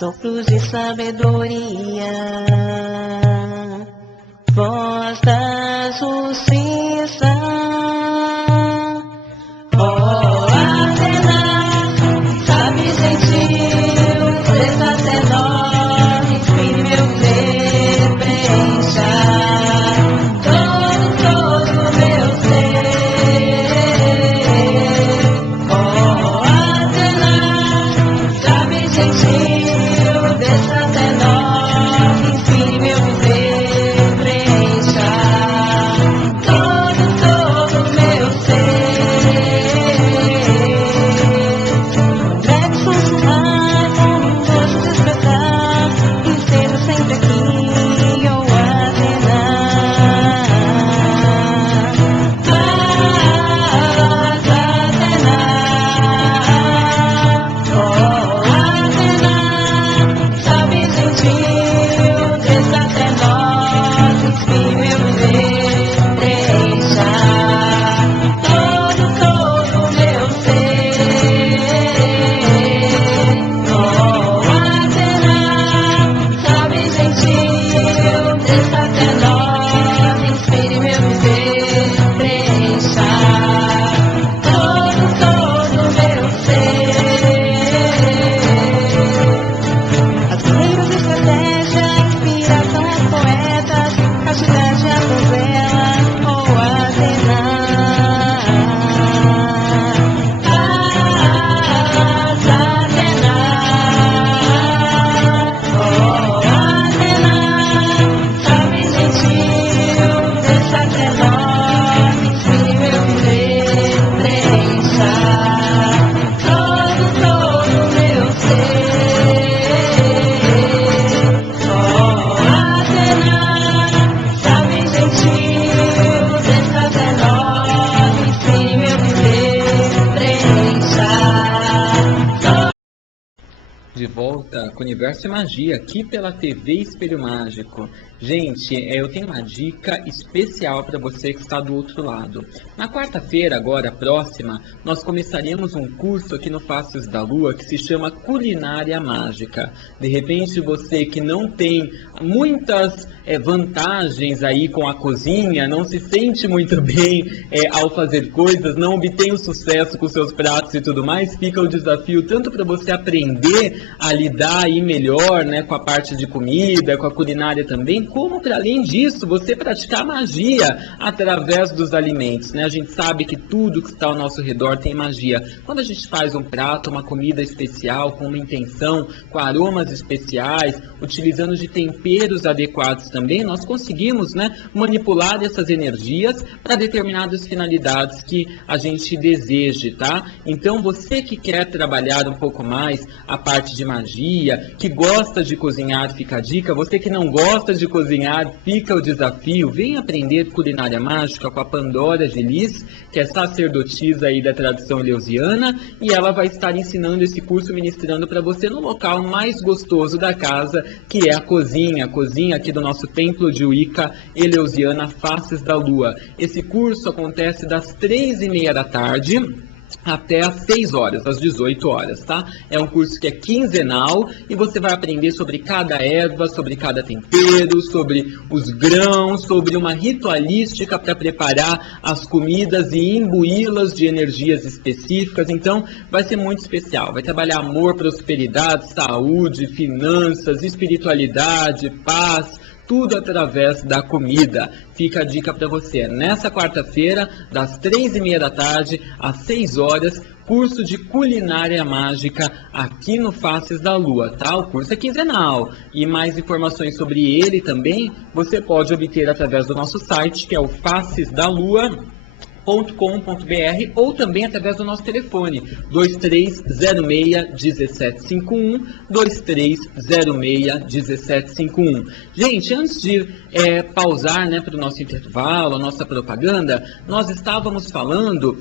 sopros de sabedoria, voz da justiça. Oh, Atena, sabe gentil, presta até nós, inspire meu ser, preencha todo meu ser. Oh, Atena, sabe gentil, desça até nós, inspire meu viver, preencha todo meu ser. Deve sussurrar como um rosto despertar, e esteja sempre aqui, oh Atena. Atena, oh Atena, sabe gentil, desça até nós, inspire meu viver, preencha todo meu ser. Oh Atena, sabe gentil, desça até nós, inspire meu viver, preencha todo meu ser. Padrinhos, estratégia, inspiração aos poetas, castidade à novela, oh Atena. Atena, oh Atena, sabe gentil, desça até nós, inspire meu viver, preencha todo meu ser. Oh Atena, sabe gentil, desça até nós, inspire meu viver, preencha. De volta com o Universo e Magia, aqui pela TV Espelho Mágico. Gente, eu tenho uma dica especial para você que está do outro lado. Na quarta-feira, agora próxima, nós começaremos um curso aqui no Faces da Lua que se chama Culinária Mágica. De repente, você que não tem muitas vantagens aí com a cozinha, não se sente muito bem ao fazer coisas, não obtém o sucesso com seus pratos e tudo mais, fica o desafio tanto para você aprender a lidar aí melhor, né, com a parte de comida, com a culinária também, como para além disso, você praticar magia através dos alimentos, né? A gente sabe que tudo que está ao nosso redor tem magia. Quando a gente faz um prato, uma comida especial, com uma intenção, com aromas especiais, utilizando de temperos adequados também, nós conseguimos, né, manipular essas energias para determinadas finalidades que a gente deseje, tá? Então, você que quer trabalhar um pouco mais a parte de magia, que gosta de cozinhar, fica a dica. Você que não gosta de cozinhar, fica o desafio. Vem aprender culinária mágica com a Pandora Gelis, que é sacerdotisa aí da tradição eleusiana, e ela vai estar ensinando esse curso, ministrando para você no local mais gostoso da casa, que é a cozinha aqui do nosso templo de Wicca eleusiana Faces da Lua. Esse curso acontece das 3h30 da tarde até às 6 horas, às 18 horas, tá? É um curso que é quinzenal e você vai aprender sobre cada erva, sobre cada tempero, sobre os grãos, sobre uma ritualística para preparar as comidas e imbuí-las de energias específicas. Então, vai ser muito especial. Vai trabalhar amor, prosperidade, saúde, finanças, espiritualidade, paz, tudo através da comida. Fica a dica para você. Nessa quarta-feira, das 3h30 da tarde às 6 horas, curso de culinária mágica aqui no Faces da Lua, tá? O curso é quinzenal. E mais informações sobre ele também, você pode obter através do nosso site, que é o facesdalua.com.br, ou também através do nosso telefone 2306-1751, 2306-1751. Gente, antes de pausar, né, para o nosso intervalo, a nossa propaganda, nós estávamos falando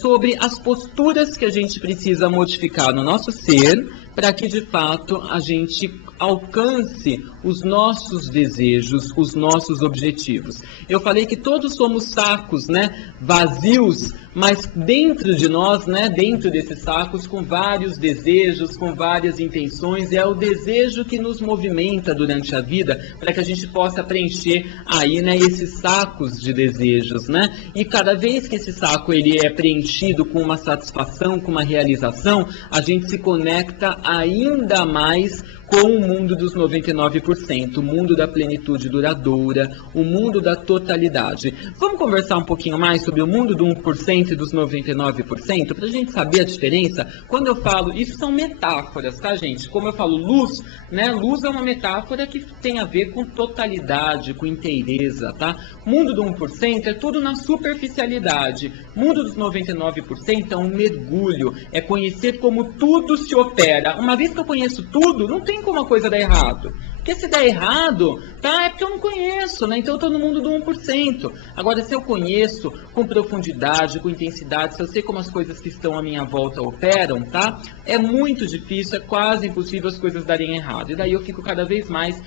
sobre as posturas que a gente precisa modificar no nosso ser para que de fato a gente alcance os nossos desejos, os nossos objetivos. Eu falei que todos somos sacos, né, vazios, mas dentro de nós, né, dentro desses sacos, com vários desejos, com várias intenções, é o desejo que nos movimenta durante a vida para que a gente possa preencher aí, né, esses sacos de desejos, né? E cada vez que esse saco ele é preenchido com uma satisfação, com uma realização, a gente se conecta ainda mais com o mundo dos 99%, o mundo da plenitude duradoura, o mundo da totalidade. Vamos conversar um pouquinho mais sobre o mundo do 1% e dos 99%, para a gente saber a diferença? Quando eu falo, isso são metáforas, tá, gente? Como eu falo luz, né? Luz é uma metáfora que tem a ver com totalidade, com inteireza, tá? Mundo do 1% é tudo na superficialidade. Mundo dos 99% é um mergulho, é conhecer como tudo se opera. Uma vez que eu conheço tudo, não tem como a coisa dar errado. Porque se der errado, tá, é porque eu não conheço, né? Então eu estou no mundo do 1%. Agora, se eu conheço com profundidade, com intensidade, se eu sei como as coisas que estão à minha volta operam, tá? É muito difícil, é quase impossível as coisas darem errado. E daí eu fico cada vez mais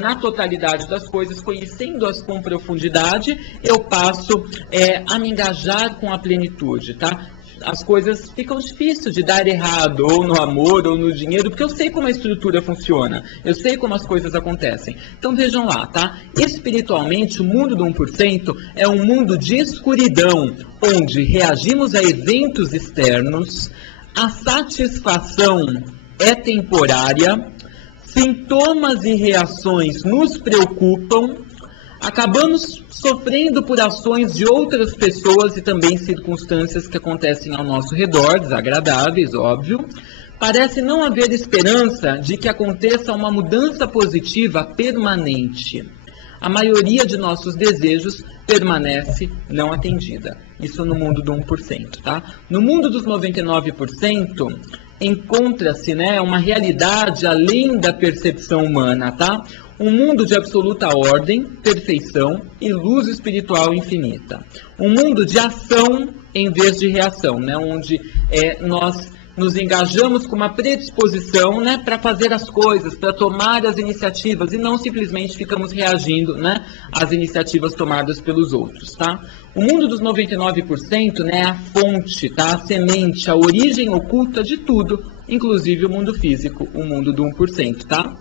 na totalidade das coisas, conhecendo-as com profundidade, eu passo a me engajar com a plenitude, tá? As coisas ficam difíceis de dar errado, ou no amor, ou no dinheiro, porque eu sei como a estrutura funciona, eu sei como as coisas acontecem. Então vejam lá, tá? Espiritualmente, o mundo do 1% é um mundo de escuridão, onde reagimos a eventos externos, a satisfação é temporária, sintomas e reações nos preocupam, acabamos sofrendo por ações de outras pessoas e também circunstâncias que acontecem ao nosso redor, desagradáveis, óbvio. Parece não haver esperança de que aconteça uma mudança positiva permanente. A maioria de nossos desejos permanece não atendida. Isso no mundo do 1%, tá? No mundo dos 99%, encontra-se, né, uma realidade além da percepção humana, tá? Um mundo de absoluta ordem, perfeição e luz espiritual infinita. Um mundo de ação em vez de reação, né? Onde nós nos engajamos com uma predisposição, né, para fazer as coisas, para tomar as iniciativas e não simplesmente ficamos reagindo, né, às iniciativas tomadas pelos outros, tá? O mundo dos 99%, né, é a fonte, tá? A semente, a origem oculta de tudo, inclusive o mundo físico, o mundo do 1%, tá?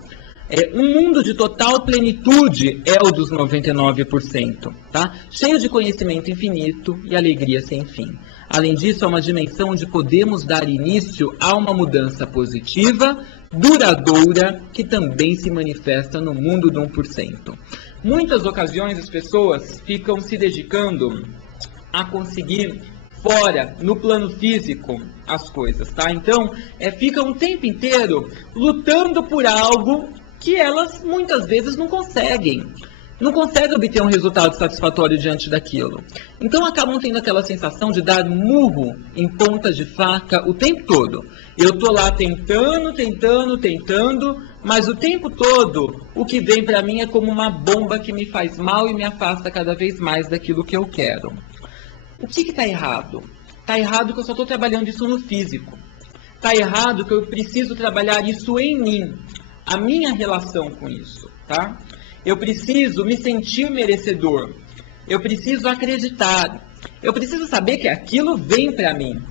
Um mundo de total plenitude é o dos 99%, tá? Cheio de conhecimento infinito e alegria sem fim. Além disso, é uma dimensão onde podemos dar início a uma mudança positiva, duradoura, que também se manifesta no mundo do 1%. Muitas ocasiões as pessoas ficam se dedicando a conseguir fora, no plano físico, as coisas, tá? Então, ficam o tempo inteiro lutando por algo que elas muitas vezes não conseguem obter um resultado satisfatório diante daquilo. Então acabam tendo aquela sensação de dar murro em ponta de faca o tempo todo. Eu estou lá tentando, mas o tempo todo o que vem para mim é como uma bomba que me faz mal e me afasta cada vez mais daquilo que eu quero. O que está errado? Está errado que eu só estou trabalhando isso no físico. Está errado que eu preciso trabalhar isso em mim. A minha relação com isso, tá? Eu preciso me sentir merecedor. Eu preciso acreditar. Eu preciso saber que aquilo vem para mim,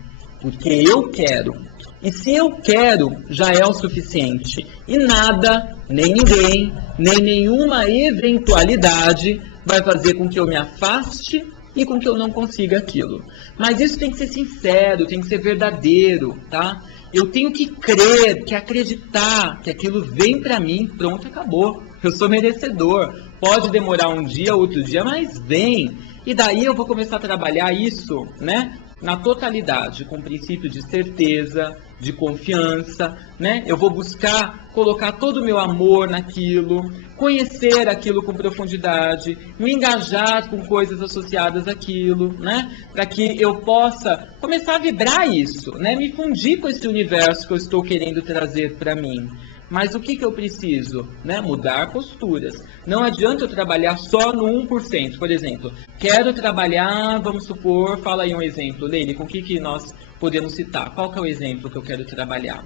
porque eu quero. E se eu quero, já é o suficiente. E nada, nem ninguém, nem nenhuma eventualidade vai fazer com que eu me afaste e com que eu não consiga aquilo. Mas isso tem que ser sincero, tem que ser verdadeiro, tá? Eu tenho que crer, que acreditar que aquilo vem para mim, pronto, acabou. Eu sou merecedor. Pode demorar um dia, outro dia, mas vem. E daí eu vou começar a trabalhar isso, né, na totalidade, com o princípio de certeza, de confiança, né? Eu vou buscar colocar todo o meu amor naquilo, conhecer aquilo com profundidade, me engajar com coisas associadas àquilo, né? Para que eu possa começar a vibrar isso, né? Me fundir com esse universo que eu estou querendo trazer para mim. Mas o que eu preciso? Né? Mudar posturas. Não adianta eu trabalhar só no 1%. Por exemplo, quero trabalhar, vamos supor, fala aí um exemplo, Leile, com o que nós podemos citar? Qual que é o exemplo que eu quero trabalhar?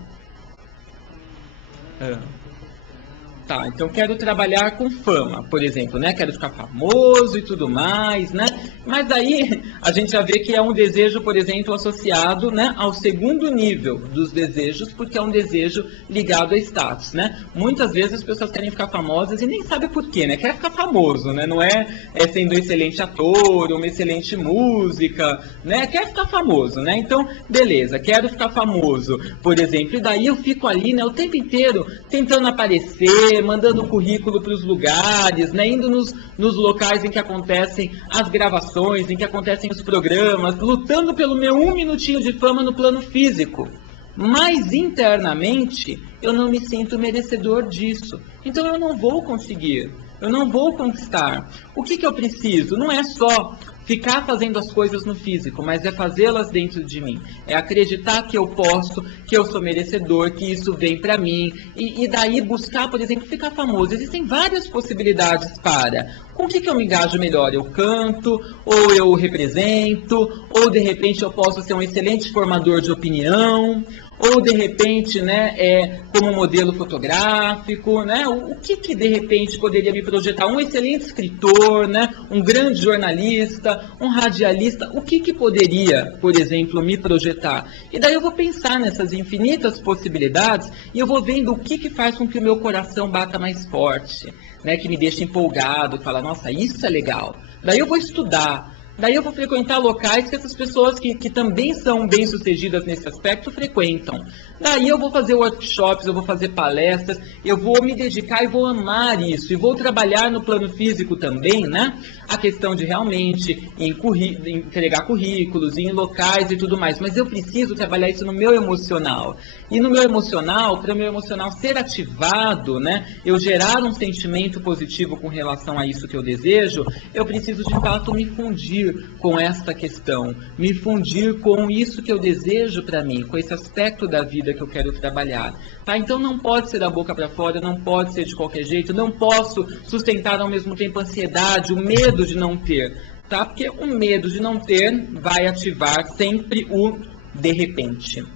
Tá, então quero trabalhar com fama, por exemplo, né? Quero ficar famoso e tudo mais, né? Mas aí a gente já vê que é um desejo, por exemplo, associado, né, ao segundo nível dos desejos, porque é um desejo ligado a status, né? Muitas vezes as pessoas querem ficar famosas e nem sabem por quê, né? Quer ficar famoso, né? Não é sendo um excelente ator, uma excelente música, né? Quer ficar famoso, né? Então, beleza, quero ficar famoso, por exemplo, e daí eu fico ali, né, o tempo inteiro tentando aparecer, mandando currículo para os lugares, né, indo nos locais em que acontecem as gravações, em que acontecem os programas, lutando pelo meu 1 minutinho de fama no plano físico. Mas internamente eu não me sinto merecedor disso. Então eu não vou conseguir, eu não vou conquistar. O que eu preciso? Não é só ficar fazendo as coisas no físico, mas é fazê-las dentro de mim. É acreditar que eu posso, que eu sou merecedor, que isso vem para mim. E daí buscar, por exemplo, ficar famoso. Existem várias possibilidades para. Com o que eu me engajo melhor? Eu canto, ou eu represento, ou de repente eu posso ser um excelente formador de opinião, ou de repente, né, como modelo fotográfico, né? O que de repente poderia me projetar? Um excelente escritor, né? Um grande jornalista, um radialista, o que poderia, por exemplo, me projetar? E daí eu vou pensar nessas infinitas possibilidades e eu vou vendo o que faz com que o meu coração bata mais forte, né? Que me deixa empolgado, que fala, nossa, isso é legal. Daí eu vou estudar. Daí eu vou frequentar locais que essas pessoas que também são bem-sucedidas nesse aspecto frequentam. Daí eu vou fazer workshops, eu vou fazer palestras, eu vou me dedicar e vou amar isso. E vou trabalhar no plano físico também, né? A questão de realmente entregar currículos, ir em locais e tudo mais. Mas eu preciso trabalhar isso no meu emocional. E no meu emocional, para o meu emocional ser ativado, né? Eu gerar um sentimento positivo com relação a isso que eu desejo, eu preciso de fato me fundir com esta questão, me fundir com isso que eu desejo para mim, com esse aspecto da vida que eu quero trabalhar. Tá? Então não pode ser da boca para fora, não pode ser de qualquer jeito, não posso sustentar ao mesmo tempo a ansiedade, o medo de não ter, tá? Porque o medo de não ter vai ativar sempre o de repente. O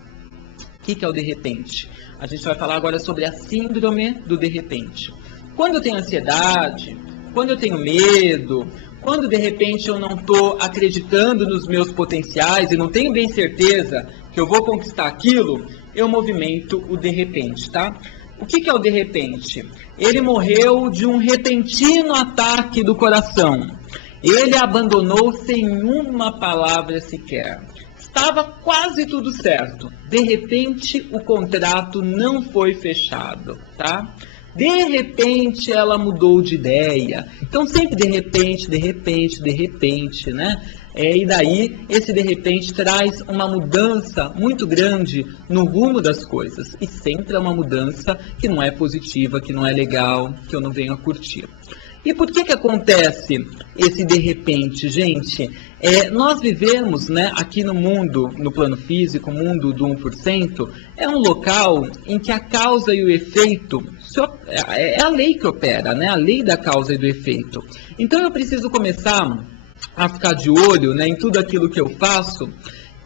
que é o de repente? A gente vai falar agora sobre a síndrome do de repente. Quando eu tenho ansiedade, quando eu tenho medo, quando de repente eu não estou acreditando nos meus potenciais e não tenho bem certeza que eu vou conquistar aquilo, eu movimento o de repente, tá? O que é o de repente? Ele morreu de um repentino ataque do coração. Ele abandonou sem uma palavra sequer. Estava quase tudo certo. De repente, o contrato não foi fechado, tá? De repente, ela mudou de ideia. Então, sempre de repente, né? E daí, esse de repente traz uma mudança muito grande no rumo das coisas. E sempre é uma mudança que não é positiva, que não é legal, que eu não venho a curtir. E por que acontece esse de repente, gente? Nós vivemos, né, aqui no mundo, no plano físico, o mundo do 1%, é um local em que a causa e o efeito, é a lei que opera, né, a lei da causa e do efeito. Então eu preciso começar a ficar de olho, né, em tudo aquilo que eu faço,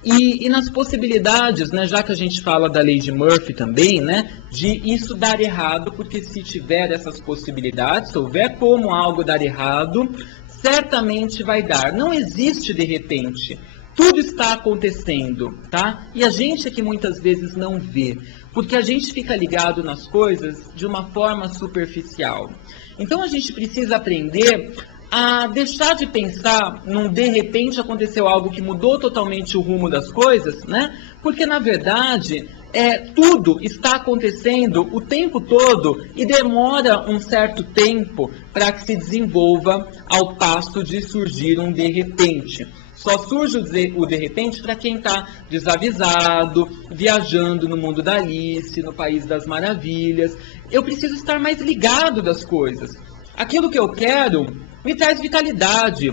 e nas possibilidades, né, já que a gente fala da lei de Murphy também, né, de isso dar errado, porque se tiver essas possibilidades, se houver como algo dar errado, certamente vai dar. Não existe de repente. Tudo está acontecendo, tá? E a gente é que muitas vezes não vê, porque a gente fica ligado nas coisas de uma forma superficial. Então a gente precisa aprender a deixar de pensar num de repente aconteceu algo que mudou totalmente o rumo das coisas, né? Porque na verdade tudo está acontecendo o tempo todo e demora um certo tempo para que se desenvolva ao passo de surgir um de repente. Só surge o de repente para quem está desavisado, viajando no mundo da Alice, no País das Maravilhas. Eu preciso estar mais ligado das coisas. Aquilo que eu quero me traz vitalidade,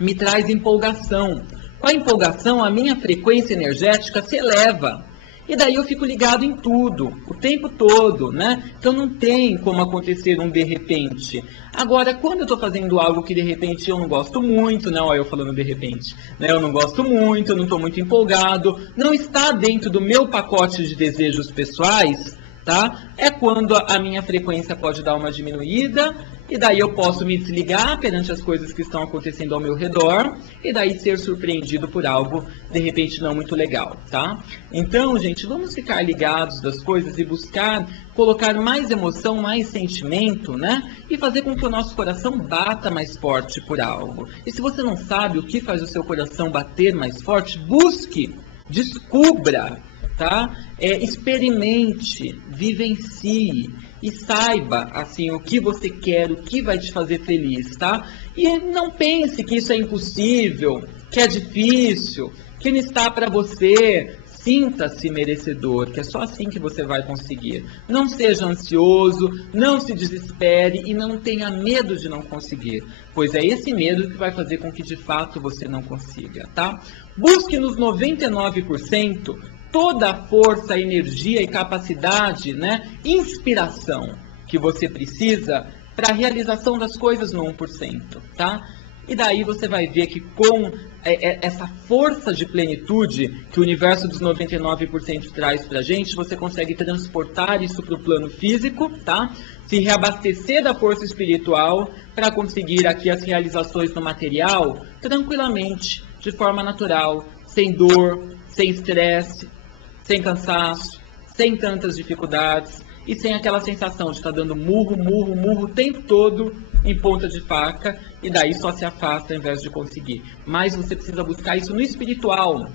me traz empolgação. Com a empolgação, a minha frequência energética se eleva. E daí eu fico ligado em tudo, o tempo todo, né? Então não tem como acontecer um de repente. Agora, quando eu estou fazendo algo que de repente eu não gosto muito, não, eu falando de repente, né? Eu não gosto muito, eu não estou muito empolgado, não está dentro do meu pacote de desejos pessoais, tá? É quando a minha frequência pode dar uma diminuída, e daí eu posso me desligar perante as coisas que estão acontecendo ao meu redor, e daí ser surpreendido por algo, de repente, não muito legal, tá? Então, gente, vamos ficar ligados das coisas e buscar colocar mais emoção, mais sentimento, né? E fazer com que o nosso coração bata mais forte por algo. E se você não sabe o que faz o seu coração bater mais forte, busque, descubra, tá? Experimente, vivencie e saiba, assim, o que você quer, o que vai te fazer feliz, tá? E não pense que isso é impossível, que é difícil, que não está para você. Sinta-se merecedor, que é só assim que você vai conseguir. Não seja ansioso, não se desespere e não tenha medo de não conseguir, pois é esse medo que vai fazer com que de fato você não consiga, tá? Busque nos 99% toda a força, energia e capacidade, né, inspiração que você precisa para a realização das coisas no 1%, tá? E daí você vai ver que com essa força de plenitude que o universo dos 99% traz para a gente, você consegue transportar isso para o plano físico, tá? Se reabastecer da força espiritual para conseguir aqui as realizações no material tranquilamente, de forma natural, sem dor, sem estresse, sem cansaço, sem tantas dificuldades e sem aquela sensação de estar dando murro o tempo todo em ponta de faca e daí só se afasta ao invés de conseguir. Mas você precisa buscar isso no espiritual.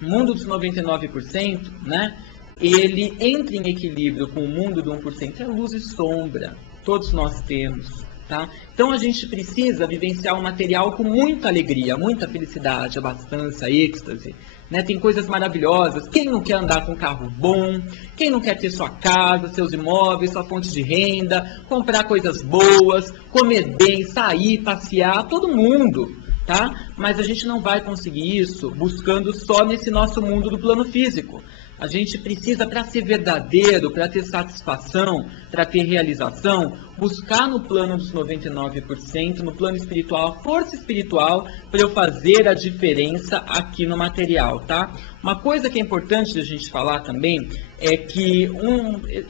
O mundo dos 99%, né? Ele entra em equilíbrio com o mundo do 1%. É luz e sombra. Todos nós temos. Tá? Então a gente precisa vivenciar o material com muita alegria, muita felicidade, abastança, êxtase. Né? Tem coisas maravilhosas. Quem não quer andar com um carro bom? Quem não quer ter sua casa, seus imóveis, sua fonte de renda, comprar coisas boas, comer bem, sair, passear? Todo mundo. Tá? Mas a gente não vai conseguir isso buscando só nesse nosso mundo do plano físico. A gente precisa, para ser verdadeiro, para ter satisfação, para ter realização, buscar no plano dos 99%, no plano espiritual, a força espiritual, para eu fazer a diferença aqui no material, tá? Uma coisa que é importante a gente falar também é que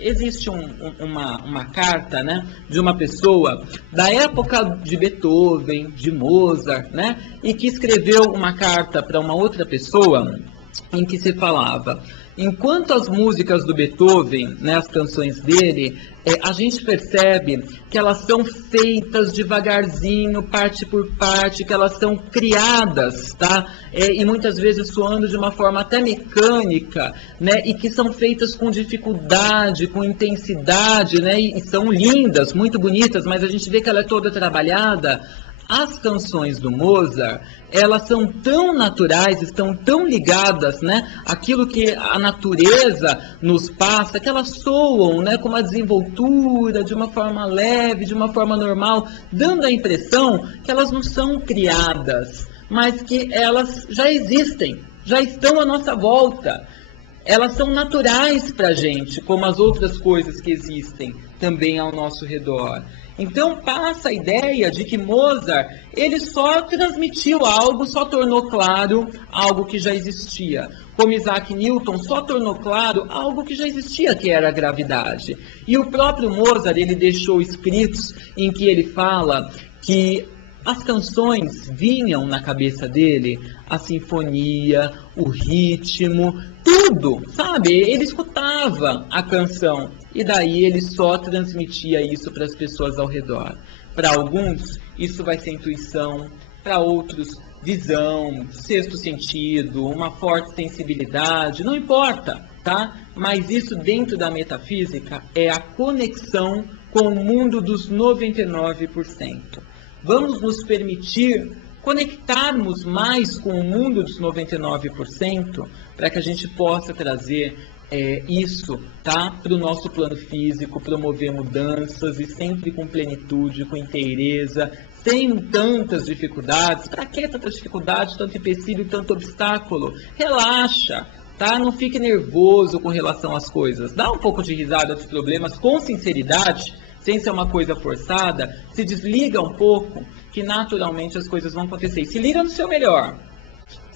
existe uma carta, né, de uma pessoa da época de Beethoven, de Mozart, né, e que escreveu uma carta para uma outra pessoa em que se falava: enquanto as músicas do Beethoven, né, as canções dele, a gente percebe que elas são feitas devagarzinho, parte por parte, que elas são criadas, tá? E muitas vezes soando de uma forma até mecânica, né? E que são feitas com dificuldade, com intensidade, né? E são lindas, muito bonitas, mas a gente vê que ela é toda trabalhada. As canções do Mozart, elas são tão naturais, estão tão ligadas, né, àquilo que a natureza nos passa, que elas soam, né, com uma desenvoltura, de uma forma leve, de uma forma normal, dando a impressão que elas não são criadas, mas que elas já existem, já estão à nossa volta. Elas são naturais para a gente, como as outras coisas que existem também ao nosso redor. Então passa a ideia de que Mozart, ele só transmitiu algo, só tornou claro algo que já existia. Como Isaac Newton só tornou claro algo que já existia, que era a gravidade. E o próprio Mozart, ele deixou escritos em que ele fala que as canções vinham na cabeça dele, a sinfonia, o ritmo, tudo, sabe? Ele escutava a canção e daí ele só transmitia isso para as pessoas ao redor. Para alguns, isso vai ser intuição, para outros, visão, sexto sentido, uma forte sensibilidade, não importa, tá? Mas isso dentro da metafísica é a conexão com o mundo dos 99%. Vamos nos permitir conectarmos mais com o mundo dos 99% para que a gente possa trazer isso, tá, para o nosso plano físico, promover mudanças e sempre com plenitude, com inteireza, sem tantas dificuldades. Para que tanta dificuldade, tanto empecilho, tanto obstáculo? Relaxa, tá? Não fique nervoso com relação às coisas. Dá um pouco de risada dos problemas com sinceridade, sem ser uma coisa forçada, se desliga um pouco, que naturalmente as coisas vão acontecer. E se liga no seu melhor.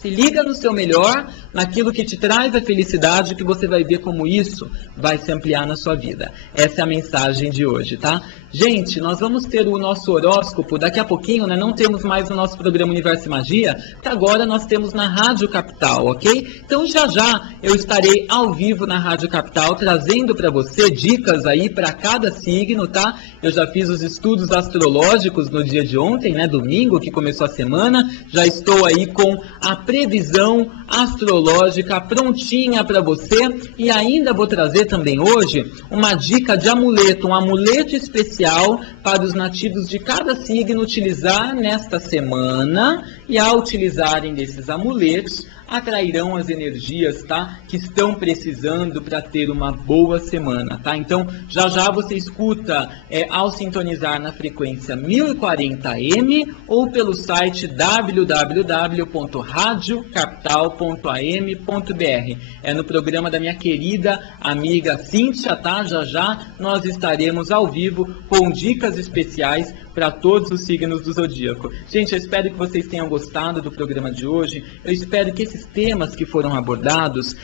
Se liga no seu melhor, naquilo que te traz a felicidade, que você vai ver como isso vai se ampliar na sua vida. Essa é a mensagem de hoje, tá? Gente, nós vamos ter o nosso horóscopo daqui a pouquinho, né? Não temos mais o nosso programa Universo e Magia, que agora nós temos na Rádio Capital, ok? Então já eu estarei ao vivo na Rádio Capital, trazendo para você dicas aí para cada signo, tá? Eu já fiz os estudos astrológicos no dia de ontem, né? Domingo, que começou a semana. Já estou aí com a previsão astrológica prontinha para você. E ainda vou trazer também hoje uma dica de amuleto, um amuleto especial para os nativos de cada signo utilizar nesta semana. E ao utilizarem desses amuletos, atrairão as energias, tá? Que estão precisando para ter uma boa semana, tá? Então, já você escuta ao sintonizar na frequência 1040M ou pelo site www.radiocapital.am.br. É no programa da minha querida amiga Cíntia, tá? Já nós estaremos ao vivo com dicas especiais para todos os signos do zodíaco. Gente, eu espero que vocês tenham gostado do programa de hoje. Eu espero que esses temas que foram abordados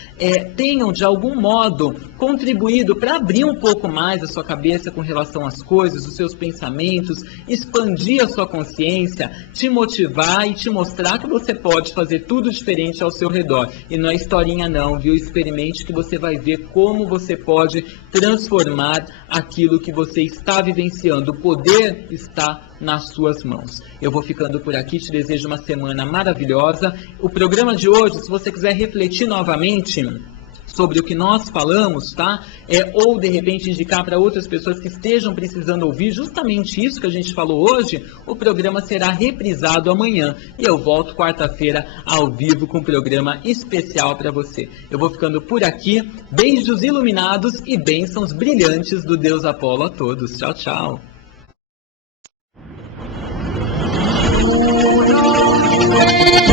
tenham, de algum modo, contribuído para abrir um pouco mais a sua cabeça com relação às coisas, os seus pensamentos, expandir a sua consciência, te motivar e te mostrar que você pode fazer tudo diferente ao seu redor. E não é historinha não, viu? Experimente que você vai ver como você pode transformar aquilo que você está vivenciando. O poder está nas suas mãos. Eu vou ficando por aqui, te desejo uma semana maravilhosa. O programa de hoje, se você quiser refletir novamente sobre o que nós falamos, tá? Ou de repente indicar para outras pessoas que estejam precisando ouvir justamente isso que a gente falou hoje, o programa será reprisado amanhã. E eu volto quarta-feira ao vivo com um programa especial para você. Eu vou ficando por aqui. Beijos iluminados e bênçãos brilhantes do Deus Apolo a todos. Tchau, tchau. Hey!